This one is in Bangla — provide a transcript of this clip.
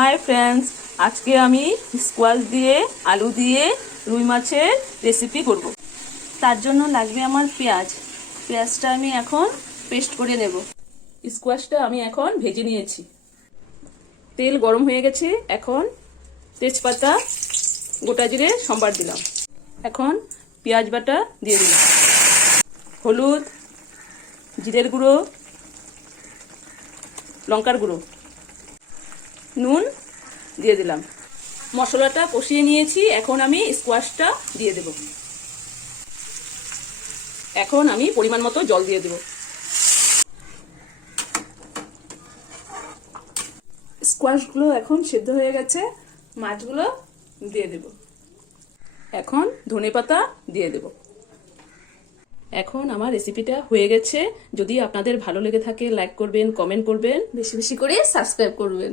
হাই ফ্রেন্ডস, আজকে আমি স্কোয়াশ দিয়ে আলু দিয়ে রুই মাছের রেসিপি করব। তার জন্য লাগবে আমার পেঁয়াজটা আমি এখন পেস্ট করে নেব। স্কোয়াশটা আমি এখন ভেজে নিয়েছি। তেল গরম হয়ে গেছে, এখন তেজপাতা গোটা জিরে সম্বার দিলাম। এখন পেঁয়াজ বাটা দিয়ে দিলাম, হলুদ, জিরের গুঁড়ো, লঙ্কার গুঁড়ো, নুন দিয়ে দিলাম। মশলাটা কষিয়ে নিয়েছি, এখন আমি স্কোয়াশটা দিয়ে দেব। এখন আমি পরিমাণ মতো জল দিয়ে দেব। স্কোয়াশগুলো এখন সেদ্ধ হয়ে গেছে, মাছগুলো দিয়ে দেব। এখন ধনেপাতা দিয়ে দেব। এখন আমার রেসিপিটা হয়ে গেছে। যদি আপনাদের ভালো লেগে থাকে লাইক করবেন, কমেন্ট করবেন, বেশি বেশি করে সাবস্ক্রাইব করবেন।